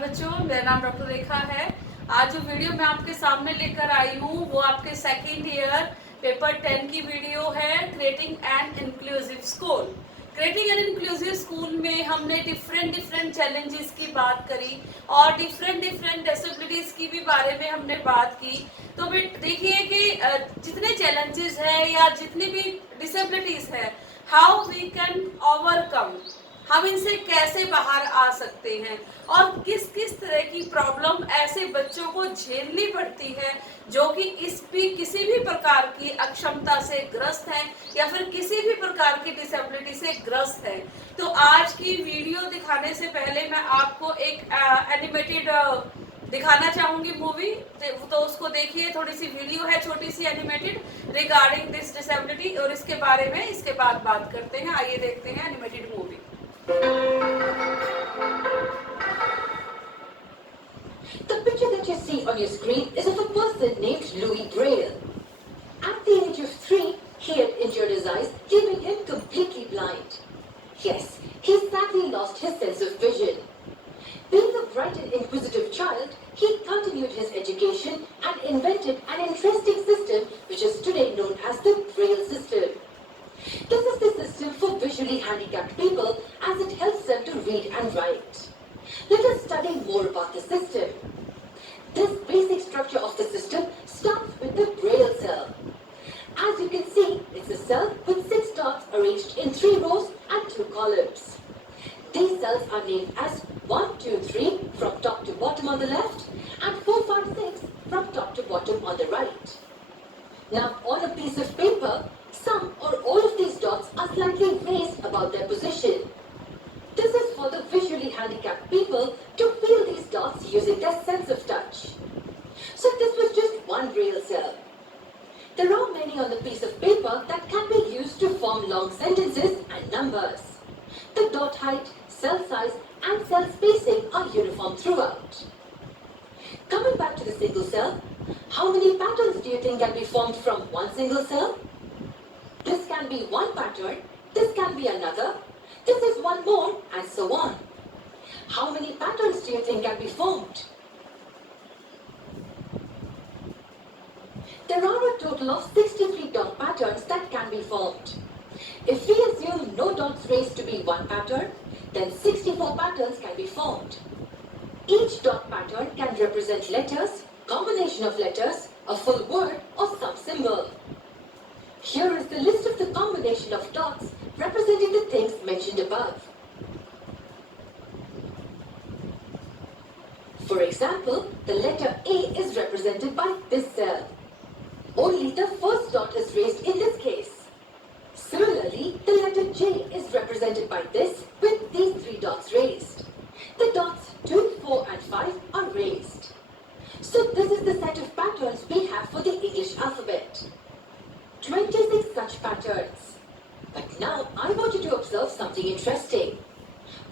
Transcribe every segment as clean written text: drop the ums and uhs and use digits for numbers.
बच्चों, मेरा नाम डॉक्टर रेखा है। आज जो वीडियो मैं आपके सामने लेकर आई हूँ वो आपके सेकेंड ईयर पेपर 10 की वीडियो है, creating an inclusive school. Creating an inclusive school में हमने डिफरेंट चैलेंजेस की बात करी और डिफरेंट डिसेबिलिटीज की भी बारे में हमने बात की। तो देखिए कि जितने चैलेंजेस है या जितनी भी डिसेबिलिटीज है, हाउ वी कैन ओवरकम, हम इनसे कैसे बाहर आ सकते हैं और किस किस तरह की प्रॉब्लम ऐसे बच्चों को झेलनी पड़ती है जो कि किसी भी प्रकार की अक्षमता से ग्रस्त हैं या फिर किसी भी प्रकार की डिसेबिलिटी से ग्रस्त हैं। तो आज की वीडियो दिखाने से पहले मैं आपको एक एनिमेटेड दिखाना चाहूंगी मूवी, तो उसको देखिए। थोड़ी सी वीडियो है, छोटी सी एनिमेटेड, रिगार्डिंग दिस डिसेबिलिटी, और इसके बारे में इसके बाद बात करते हैं। आइए देखते हैं animated movie. The picture that you see on your screen is of a person named Louis Braille. At the age of 3, he had injured his eyes, leaving him completely blind. Yes, he sadly lost his sense of vision. Being a bright and inquisitive child, he continued his education and invented an interesting system which is today known as the Braille system. This is the system for visually handicapped people as it helps them to read and write. Let us study more about the system. This basic structure of the system starts with the Braille cell. As you can see, it's a cell with 6 dots arranged in 3 rows and 2 columns. These cells are named as 1, 2, 3 from top to bottom on the left and 4, 5, 6 from top to bottom on the right. Now on a piece of paper, some or all of these dots are slightly raised above their position. This is for the visually handicapped people to feel these dots using their sense of touch. So this was just one Braille cell. There are many on the piece of paper that can be used to form long sentences and numbers. The dot height, cell size and cell spacing are uniform throughout. Coming back to the single cell, how many patterns do you think can be formed from one single cell? This can be one pattern, this can be another, this is one more, and so on. How many patterns do you think can be formed? There are a total of 63 dot patterns that can be formed. If we assume no dots raised to be one pattern, then 64 patterns can be formed. Each dot pattern can represent letters, combination of letters, a full word, or some symbol. Here is the list of the combination of dots representing the things mentioned above. For example, the letter A is represented by this cell. Only the first dot is raised in this case. Similarly, the letter J is represented by this with these 3 dots raised. The dots 2, 4 and 5 are raised. So this is the set of patterns we have for the English alphabet. 26 such patterns. But now I want you to observe something interesting.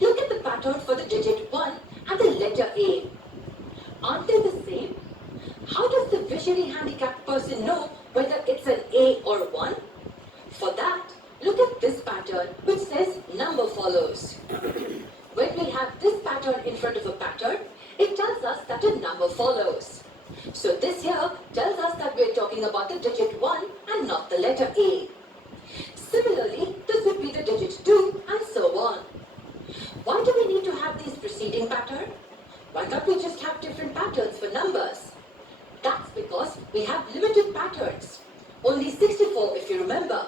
Look at the pattern for the digit 1 and the letter A. Aren't they the same? How does the visually handicapped person know whether it's an A or 1? For that, look at this pattern which says number follows. When we have this pattern in front of a pattern, it tells us that a number follows. So this here tells us that we're talking about the digit 1 and not the letter A. Similarly, this would be the digit 2 and so on. Why do we need to have these preceding patterns? Why can't we just have different patterns for numbers? That's because we have limited patterns. Only 64 if you remember.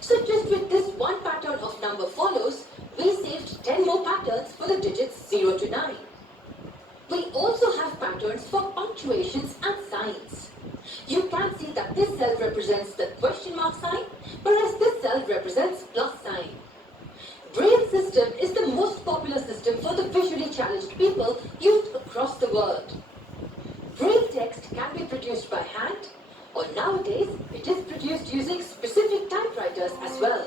So just with this one pattern of number follows, we saved 10 more patterns for the digits 0 to 9. We also have patterns for punctuations and signs. You can see that this cell represents the question mark sign, whereas this cell represents plus sign. Braille system is the most popular system for the visually challenged people used across the world. Braille text can be produced by hand, or nowadays it is produced using specific typewriters as well.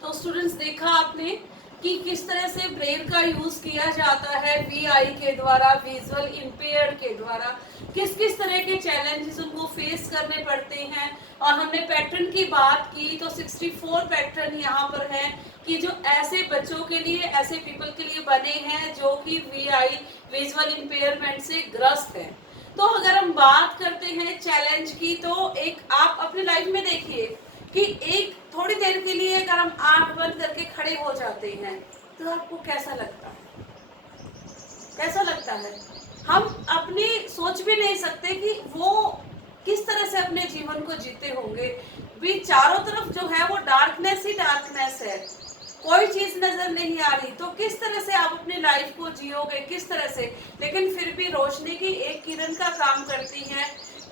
तो students, देखा आपने कि किस तरह से Braille का use किया जाता है वीआई के द्वारा, विजुअल इंपेयर्ड के द्वारा। किस किस तरह के चैलेंजेस उनको फेस करने पड़ते हैं। और हमने पैटर्न की बात की तो 64 पैटर्न यहाँ पर है कि जो ऐसे बच्चों के लिए, ऐसे पीपल के लिए बने हैं जो कि वीआई विजुअल इम्पेयरमेंट से ग्रस्त हैं। तो अगर हम बात करते हैं चैलेंज की, तो एक आप अपनी लाइफ में देखिए कि एक थोड़ी देर के लिए अगर हम आंख बंद करके खड़े हो जाते हैं तो आपको कैसा लगता है? कैसा लगता है? हम अपनी सोच भी नहीं सकते कि वो किस तरह से अपने जीवन को जीते होंगे। भी चारों तरफ जो है वो डार्कनेस ही डार्कनेस है, कोई चीज नजर नहीं आ रही। तो किस तरह से आप अपनी लाइफ को जियोगे, किस तरह से? लेकिन फिर भी रोशनी की एक किरण का काम करती है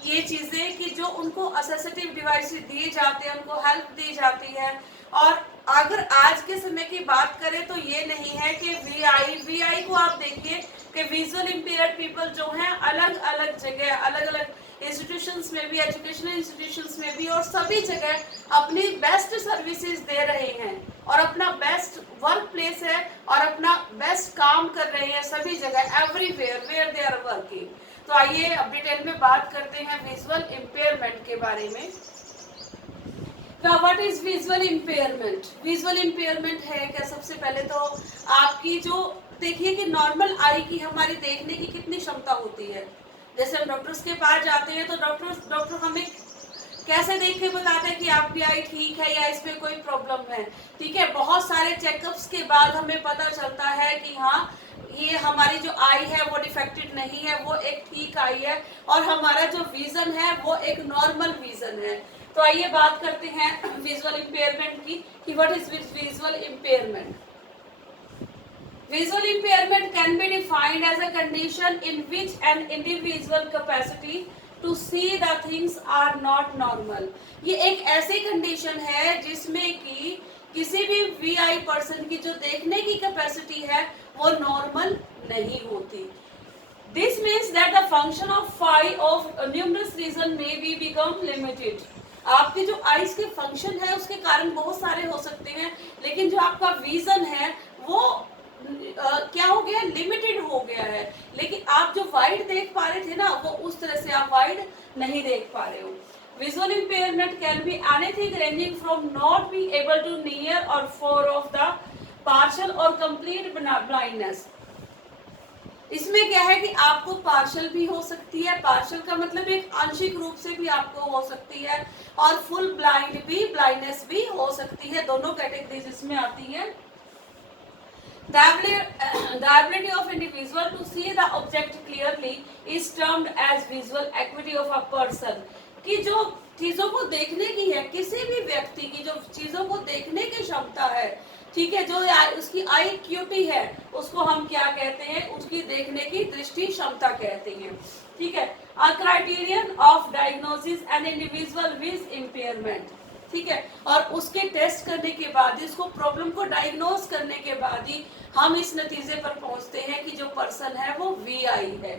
ये चीजें कि जो उनको असिस्टिव डिवाइस दिए जाते हैं, उनको हेल्प दी जाती है। और अगर आज के समय की बात करें तो ये नहीं है कि वीआई को आप देखिए कि विजुअल इम्पेयर्ड पीपल जो हैं अलग अलग जगह, अलग अलग इंस्टीट्यूशंस में भी, एजुकेशनल इंस्टीट्यूशंस में भी, और सभी जगह अपनी बेस्ट सर्विसेज दे रहे हैं और अपना बेस्ट वर्क प्लेस है और अपना बेस्ट काम कर रहे हैं सभी जगह, everywhere where they are working. तो आइए अब डिटेल में बात करते हैं विजुअल इम्पेयरमेंट के बारे में। What is visual impairment? Visual impairment है क्या? सबसे पहले तो आपकी जो देखिए कि नॉर्मल आई की हमारी देखने की कितनी क्षमता होती है। जैसे हम डॉक्टर्स के पास जाते हैं तो डॉक्टर हमें कैसे देख के बताते हैं कि आपकी आई ठीक है या इसमें कोई प्रॉब्लम है। ठीक है, बहुत सारे चेकअप्स के बाद हमें पता चलता है कि हाँ ये हमारी जो आई है वो डिफेक्टेड नहीं है, वो एक ठीक आई है और हमारा जो विजन है वो एक नॉर्मल विजन है। तो आइए बात करते हैं विजुअल इम्पेयरमेंट की कि what is visual impairment. Visual impairment can be defined as a condition in which an individual capacity to see the things are not normal। ये एक ऐसी कंडीशन है जिसमें कि किसी भी VI पर्सन की जो देखने की कैपेसिटी है वो नॉर्मल नहीं होती। This means that the function of eye of numerous reason may be become limited। आपके जो आईज के फंक्शन है उसके कारण बहुत सारे हो सकते हैं, लेकिन जो आपका विजन है वो क्या हो गया? लिमिटेड हो गया है। लेकिन आप जो वाइड देख पा रहे थे ना वो उस तरह से आप वाइड नहीं देख पा रहे हो। Visual impairment can be anything ranging from not be able to near or far of the partial or complete blindness. इसमें क्या है कि आपको पार्शियल भी हो सकती है, पार्शियल का मतलब एक आंशिक रूप से भी आपको हो सकती है, और फुल ब्लाइंड भी, ब्लाइंडनेस भी हो सकती है। दोनों कैटेगरीज इसमें आती है। The ability of individual to see the object clearly is termed as visual acuity of a person। कि जो चीजों को देखने की है, किसी भी व्यक्ति की जो चीजों को देखने की क्षमता है, ठीक है, जो उसकी आई एक्यूटी है उसको हम क्या कहते हैं? उसकी देखने की दृष्टि क्षमता कहते हैं। ठीक है, a criterion of diagnosis an individual with impairment। ठीक है, और उसके टेस्ट करने के बाद, इसको प्रॉब्लम को डायग्नोज करने के बाद ही हम इस नतीजे पर पहुंचते हैं कि जो पर्सन है वो VI है।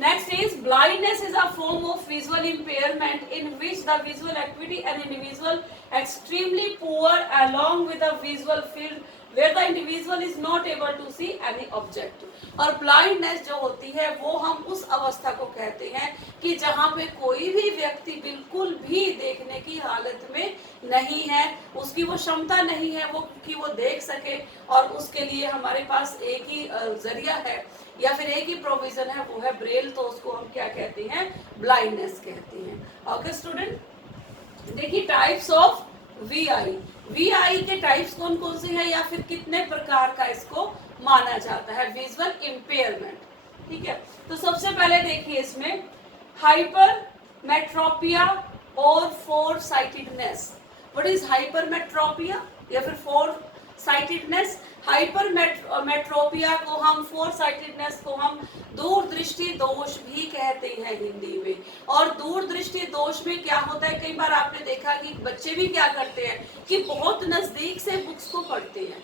Next is blindness is a form of visual impairment in which the visual activity an individual extremely poor along with the visual field where the individual is not able to see any object। और blindness जो होती है वो हम उस अवस्था को कहते हैं कि जहाँ पे कोई भी व्यक्ति बिल्कुल भी देखने की हालत में नहीं है, उसकी वो क्षमता नहीं है वो कि वो देख सके, और उसके लिए हमारे पास एक ही जरिया है या फिर एक ही प्रोविजन है, वो है ब्रेल। तो उसको हम क्या कहते हैं? ब्लाइंडनेस कहते हैं। ओके स्टूडेंट, देखिए टाइप्स ऑफ VI के टाइप्स कौन कौन से हैं या फिर कितने प्रकार का इसको माना जाता है विजुअल इम्पेयरमेंट। ठीक है, तो सबसे पहले देखिए इसमें हाइपरमेट्रोपिया और four sightedness. What is hypermetropia या फिर फोर साइटेडनेस? हाइपरमेट्रोपिया को हम, फोर साइटेडनेस को हम दूरदृष्टि दोष भी कहते हैं हिंदी में। और दूरदृष्टि दोष में क्या होता है, कई बार आपने देखा कि बच्चे भी क्या करते हैं कि बहुत नजदीक से बुक्स को पढ़ते हैं,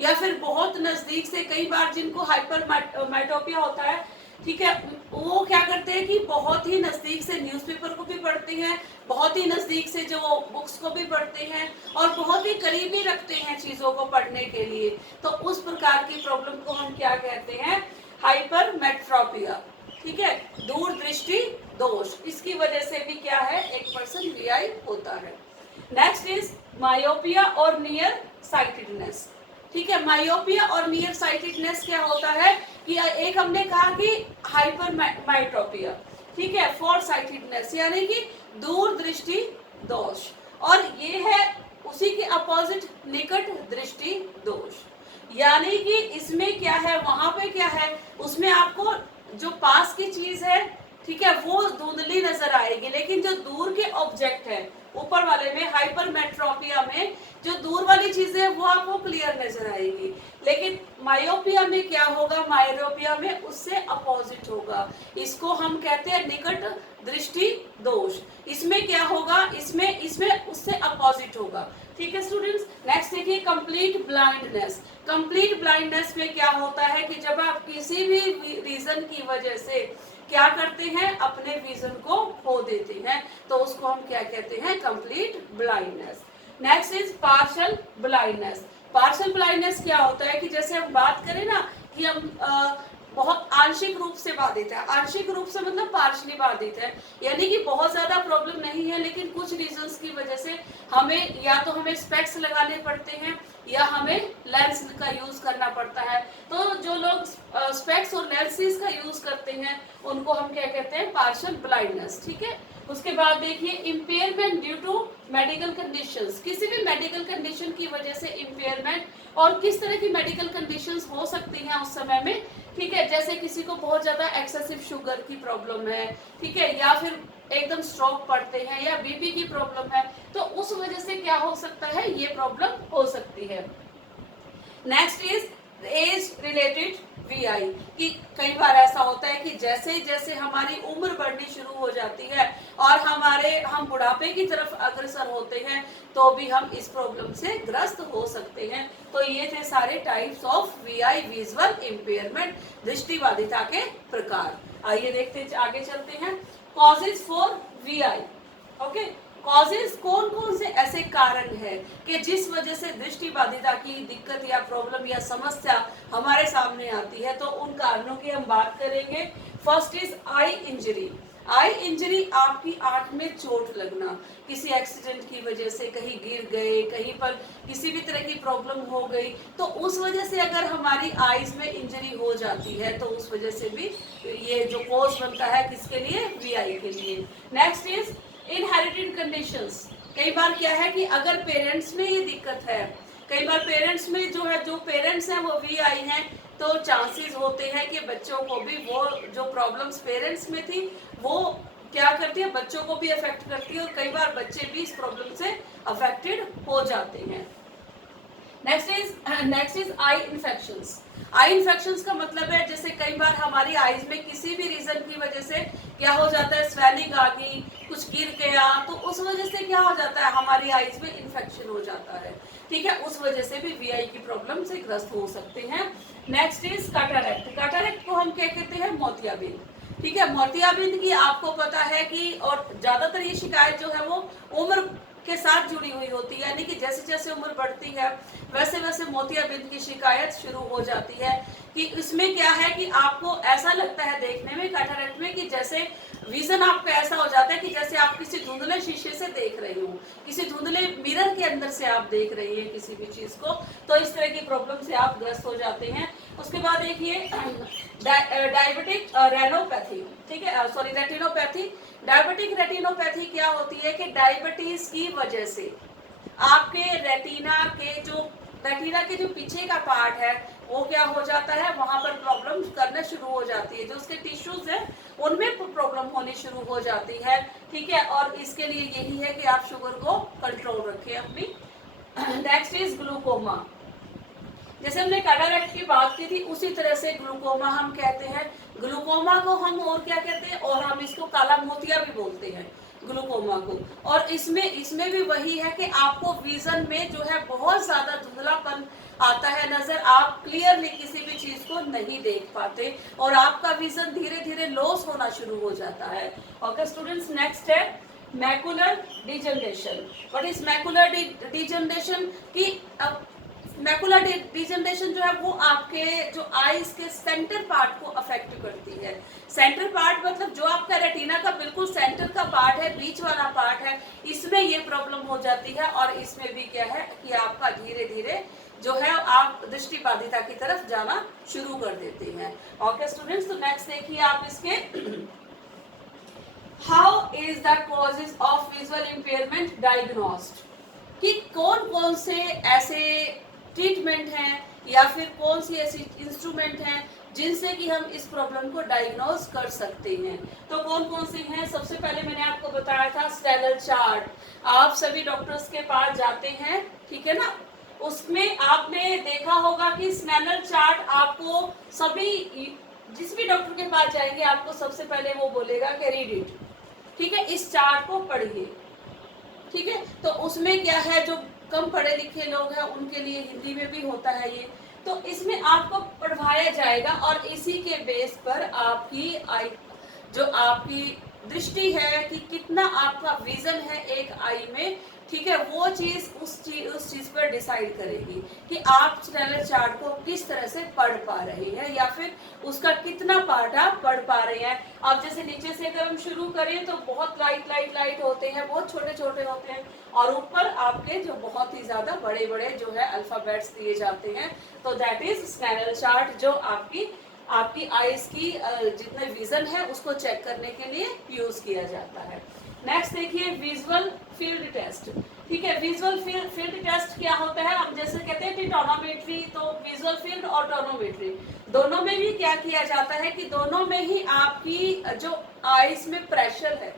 या फिर बहुत नजदीक से, कई बार जिनको हाइपरमेट्रोपिया होता है, ठीक है, वो क्या करते हैं कि बहुत ही नजदीक से न्यूज़पेपर को भी पढ़ते हैं, बहुत ही नजदीक से जो बुक्स को भी पढ़ते हैं, और बहुत ही करीबी रखते हैं चीजों को पढ़ने के लिए। तो उस प्रकार की प्रॉब्लम को हम क्या कहते हैं? हाइपरमेट्रोपिया। ठीक है, दूरदृष्टि दोष, इसकी वजह से भी क्या है 1% VI होता है। नेक्स्ट इज मायोपिया और नियर साइटेडनेस। ठीक है, मायोपिया और नियर साइटेडनेस क्या होता है कि एक हमने कहा कि हाइपरमेट्रोपिया, ठीक है, फॉर साइटेडनेस यानी कि दूरदृष्टि दोष, और ये है उसी के अपोजिट निकट दृष्टि दोष, यानी कि इसमें क्या है, वहां पे क्या है, उसमें आपको जो पास की चीज है, ठीक है, वो धुंधली नजर आएगी, लेकिन जो दूर के ऑब्जेक्ट है, ऊपर वाले में हाइपरमेट्रोपिया में जो दूर वाली चीजें है वो आपको क्लियर नजर आएगी, लेकिन मायोपिया में क्या होगा, मायोपिया में उससे अपोजिट होगा, इसको हम कहते हैं निकट दृष्टि दोष। इसमें क्या होगा, इसमें उससे अपोजिट होगा। ठीक है स्टूडेंट्स, नेक्स्ट देखिए कंप्लीट ब्लाइंडनेस। कंप्लीट ब्लाइंडनेस में क्या होता है कि जब आप किसी भी रीजन की वजह से क्या करते हैं, अपने विजन को खो देते हैं, तो उसको हम क्या कहते हैं, complete blindness. Next is partial blindness. Partial blindness क्या होता है कि जैसे हम बात करें ना कि हम बहुत आंशिक रूप से बाधित है, आंशिक रूप से मतलब पार्शियली बाधित है, यानी कि बहुत ज्यादा प्रॉब्लम नहीं है, लेकिन कुछ रीजंस की वजह से हमें या तो हमें स्पेक्स लगाने पड़ते हैं या हमें लेंस का यूज करना पड़ता है। तो जो लोग स्पेक्स और लेंसेज का यूज करते हैं उनको हम क्या कहते हैं, पार्शियल ब्लाइंडनेस। ठीक है, उसके बाद देखिए impairment due to medical conditions. किसी भी मेडिकल कंडीशन की वजह से इम्पेयरमेंट, और किस तरह की मेडिकल कंडीशंस हो सकती हैं उस समय में, ठीक है, जैसे किसी को बहुत ज्यादा एक्सेसिव शुगर की प्रॉब्लम है, ठीक है, या फिर एकदम स्ट्रोक पड़ते हैं या बीपी की प्रॉब्लम है, तो उस वजह से क्या हो सकता है, ये प्रॉब्लम हो सकती है। Next is age related VI, कि कई बार ऐसा होता है कि जैसे जैसे हमारी उम्र बढ़नी शुरू हो जाती है और हम बुढ़ापे की तरफ अग्रसर होते हैं, तो भी हम इस प्रॉब्लम से ग्रस्त हो सकते हैं। तो ये थे सारे types of VI, visual impairment, दृष्टिबाधिता के प्रकार। आइए देखते आगे चलते हैं, causes for VI। Okay, causes कौन कौन से ऐसे कारण है कि जिस वजह से दृष्टिबाधिता की दिक्कत या प्रॉब्लम या समस्या हमारे सामने आती है, तो उन कारणों की हम बात करेंगे। First is I injury. I injury, आपकी आंख में चोट लगना, किसी एक्सीडेंट की वजह से कहीं गिर गए, कहीं पर किसी भी तरह की प्रॉब्लम हो गई, तो उस वजह से अगर हमारी आईज में इंजरी हो जाती है तो उस वजह से भी ये जो कॉज बनता है किसके लिए, VI के लिए। Next is inherited conditions. कई बार क्या है कि अगर पेरेंट्स में ये दिक्कत है, कई बार पेरेंट्स में जो पेरेंट्स हैं वो VI हैं, तो चांसेस होते हैं कि बच्चों को भी वो जो प्रॉब्लम्स पेरेंट्स में थी वो क्या करती है, बच्चों को भी अफेक्ट करती है, और कई बार बच्चे भी इस प्रॉब्लम से अफेक्टेड हो जाते हैं। Next is I infections. I infections का मतलब है जैसे कई बार हमारी आईज में किसी भी रीजन की वजह से क्या हो जाता है, स्वेलिंग आ गई, कुछ गिर गया, तो उस वजह से क्या हो जाता है, हमारी आईज में इन्फेक्शन हो जाता है। ठीक है, उस वजह से भी VI की प्रॉब्लम से ग्रस्त हो सकते हैं। Next is cataract. कैटरैक्ट को हम क्या कहते हैं, मोतियाबिंद। ठीक है, मोतियाबिंद की आपको पता है कि, और ज्यादातर ये शिकायत जो है वो उम्र के साथ जुड़ी हुई होती है, यानी कि जैसे जैसे उम्र बढ़ती है वैसे वैसे मोतियाबिंद की शिकायत शुरू हो जाती है। कि इसमें क्या है कि आपको ऐसा लगता है देखने में कैटरैक्ट में कि जैसे विजन आपका ऐसा हो जाता है कि जैसे आप किसी धुंधले शीशे से देख रहे हो, किसी धुंधले मिरर के अंदर से आप देख रहे हैं किसी भी चीज को, तो इस तरह की प्रॉब्लम से आप ग्रस्त हो जाते हैं। उसके बाद देखिए डायबिटिक रेटिनोपैथी, ठीक है, सॉरी रेटिनोपैथी। डायबिटिक रेटिनोपैथी क्या होती है कि डायबिटीज की वजह से आपके रेटिना के जो पीछे का पार्ट है वो क्या हो जाता है, वहां पर प्रॉब्लम करना शुरू हो जाती है, जो उसके टिश्यूज है उनमें प्रॉब्लम होनी शुरू हो जाती है। ठीक है, और इसके लिए यही है कि आप शुगर को कंट्रोल रखें अपनी। Next is glaucoma. जैसे हमने कैटरैक्ट की बात की थी उसी तरह से ग्लूकोमा हम कहते हैं। ग्लूकोमा को हम और क्या कहते हैं, और हम इसको काला मोतिया भी बोलते हैं ग्लूकोमा को। और इसमें भी वही है कि आपको विजन में जो है बहुत ज्यादा धुंधलापन आता है नजर, आप क्लियरली किसी भी चीज को नहीं देख पाते और आपका विजन धीरे धीरे लॉस होना शुरू हो जाता है। ओके स्टूडेंट्स, नेक्स्ट है macular degeneration. What is macular degeneration? कि मैकुला डिजनरेशन जो है वो आपके जो आईज के सेंटर पार्ट को अफेक्ट करती है। सेंटर पार्ट मतलब जो आपका रेटिना का बिल्कुल सेंटर का पार्ट है, बीच वाला पार्ट है, इसमें ये प्रॉब्लम हो जाती है और इसमें भी क्या है कि आपका धीरे धीरे जो है आप दृष्टि बाधिता की तरफ जाना शुरू कर देते हैं। ओके स्टूडेंट्स, तो नेक्स्ट देखिए आप इसके how is the causes of visual impairment diagnosed, कि कौन कौन से ऐसे ट्रीटमेंट हैं या फिर कौन सी ऐसी इंस्ट्रूमेंट हैं जिनसे कि हम इस प्रॉब्लम को डायग्नोज कर सकते हैं। तो कौन कौन से हैं, सबसे पहले मैंने आपको बताया था स्नेल चार्ट। आप सभी डॉक्टर्स के पास जाते हैं, ठीक है ना, उसमें आपने देखा होगा कि स्नेल चार्ट आपको सभी जिस भी डॉक्टर के पास जाएंगे आपको सबसे पहले वो बोलेगा कि रीड इट, ठीक है, इस चार्ट को पढ़िए, ठीक है। तो उसमें क्या है, जो कम पढ़े लिखे लोग हैं उनके लिए हिंदी में भी होता है ये, तो इसमें आपको पढ़वाया जाएगा और इसी के बेस पर आपकी आई जो आपकी दृष्टि है कि कितना आपका विजन है एक आई में, ठीक है, वो चीज उस चीज पर डिसाइड करेगी कि आप स्नेल चार्ट को किस तरह से पढ़ पा रहे हैं या फिर उसका कितना पार्ट आप पढ़ पा रहे हैं। अब जैसे नीचे से अगर हम शुरू करें तो बहुत लाइट होते हैं, बहुत छोटे छोटे होते हैं, और ऊपर आपके जो बहुत ही ज्यादा बड़े बड़े जो है अल्फाबेट्स दिए जाते हैं। तो दैट इज स्नेल चार्ट, जो आपकी आईज की जितने विजन है उसको चेक करने के लिए यूज किया जाता है। नेक्स्ट देखिए विजुअल फील्ड टेस्ट, ठीक है। विजुअल फील्ड टेस्ट क्या होता है, हम जैसे कहते हैं कि टोनोमेट्री, तो विजुअल फील्ड और टोनोमेट्री दोनों में भी क्या किया जाता है कि दोनों में ही आपकी जो आईज में प्रेशर है,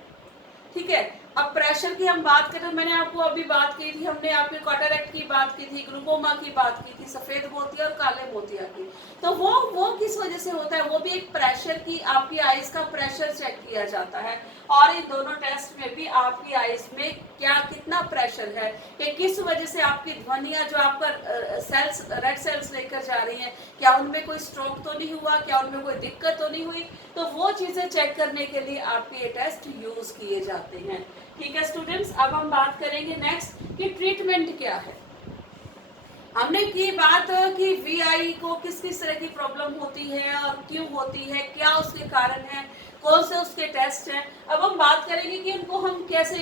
ठीक है। अब प्रेशर की हम बात करें, मैंने आपको अभी बात की थी, हमने आपके कैटरैक्ट की बात की थी, ग्लूकोमा की बात की थी, सफेद मोतिया और काले मोतिया की, तो वो किस वजह से होता है, वो भी एक प्रेशर की, आपकी आईज का प्रेशर चेक किया जाता है। और इन दोनों टेस्ट में भी आपकी आईज में क्या कितना प्रेशर है, कि किस वजह से आपकी ध्वनियां जो आपका सेल्स रेड सेल्स लेकर जा रही हैं, क्या उनमें कोई स्ट्रोक तो नहीं हुआ, क्या उनमें कोई दिक्कत तो नहीं हुई, तो वो चीजें चेक करने के लिए आपके ये टेस्ट यूज किए जाते हैं, ठीक है स्टूडेंट्स। अब हम बात करेंगे नेक्स्ट कि ट्रीटमेंट क्या है। हमने की बात कि वीआई को किस किस तरह की प्रॉब्लम होती है और क्यों होती है, क्या उसके कारण है, कौन से उसके टेस्ट हैं। अब हम बात करेंगे कि इनको हम कैसे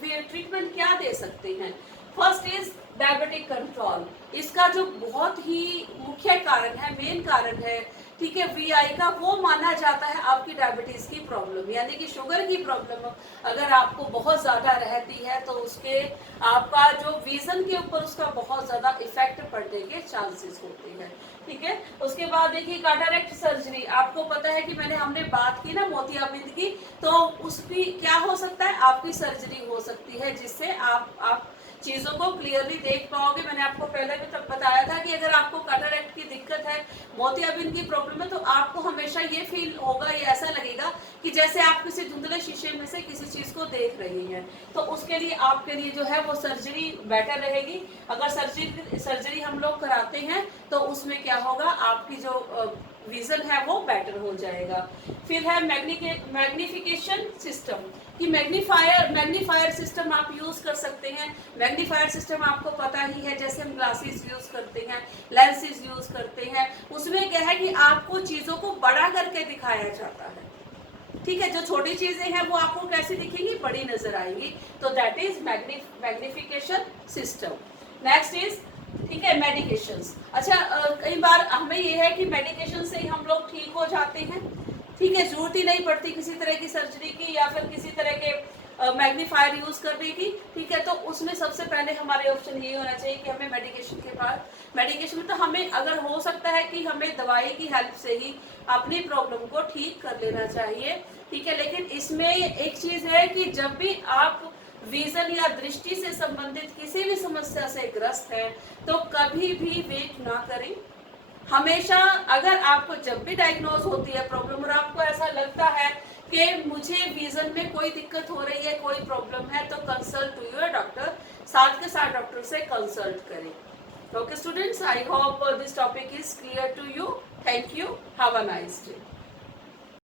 ट्रीटमेंट क्या दे सकते हैं। फर्स्ट इज डायबिटिक कंट्रोल, इसका जो बहुत ही मुख्य कारण है, मेन कारण है, ठीक है, वीआई का, वो माना जाता है आपकी डायबिटीज की प्रॉब्लम, यानी कि शुगर की प्रॉब्लम अगर आपको बहुत ज्यादा रहती है तो उसके आपका जो विजन के ऊपर उसका बहुत ज्यादा इफेक्ट पड़ने के चांसेस होते हैं, ठीक है। उसके बाद देखिए कैटरैक्ट सर्जरी, आपको पता है कि हमने बात की ना मोतियाबिंद की, तो उसकी क्या हो सकता है, आपकी सर्जरी हो सकती है जिससे आप चीजों को क्लियरली देख पाओगे। मैंने आपको पहले भी तब बताया था कि अगर आपको कैटरैक्ट की दिक्कत है, मोतियाबिंद की प्रॉब्लम है, तो आपको हमेशा ये फील होगा, ये ऐसा लगेगा कि जैसे आप किसी धुंधले शीशे में से किसी चीज को देख रही हैं। तो उसके लिए आपके लिए जो है वो सर्जरी बेटर रहेगी। अगर सर्जरी हम लोग कराते हैं तो उसमें क्या होगा, आपकी जो विजन है वो बेटर हो जाएगा। फिर है मैग्निफिकेशन सिस्टम, कि मैग्नीफायर सिस्टम आप यूज कर सकते हैं। मैग्नीफायर सिस्टम आपको पता ही है, जैसे हम ग्लासेस यूज करते हैं, लेंसेज यूज करते हैं, उसमें क्या है कि आपको चीजों को बड़ा करके दिखाया जाता है, ठीक है। जो छोटी चीजें हैं वो आपको कैसी दिखेंगी, बड़ी नजर आएंगी, तो that is magnification system. Next is, ठीक है, मेडिकेशंस। अच्छा, कई बार हमें ये है कि मेडिकेशन से ही हम लोग ठीक हो जाते हैं, ठीक है, जरूरत ही नहीं पड़ती किसी तरह की सर्जरी की या फिर किसी तरह के मैग्नीफायर यूज करने की, ठीक है। तो उसमें सबसे पहले हमारे ऑप्शन ये होना चाहिए कि हमें मेडिकेशन तो हमें अगर हो सकता है कि हमें दवाई की हेल्प से ही अपनी प्रॉब्लम को ठीक कर लेना चाहिए, ठीक है। लेकिन इसमें एक चीज है कि जब भी आप विजन या दृष्टि से संबंधित किसी भी समस्या से ग्रस्त है तो कभी भी वेट ना करें। हमेशा अगर आपको जब भी डायग्नोज होती है प्रॉब्लम और आपको ऐसा लगता है कि मुझे विजन में कोई दिक्कत हो रही है, कोई प्रॉब्लम है, तो कंसल्ट टू योर डॉक्टर, साथ के साथ डॉक्टर से कंसल्ट करें। Okay students, I hope this topic is clear to you. Thank you, have a nice day.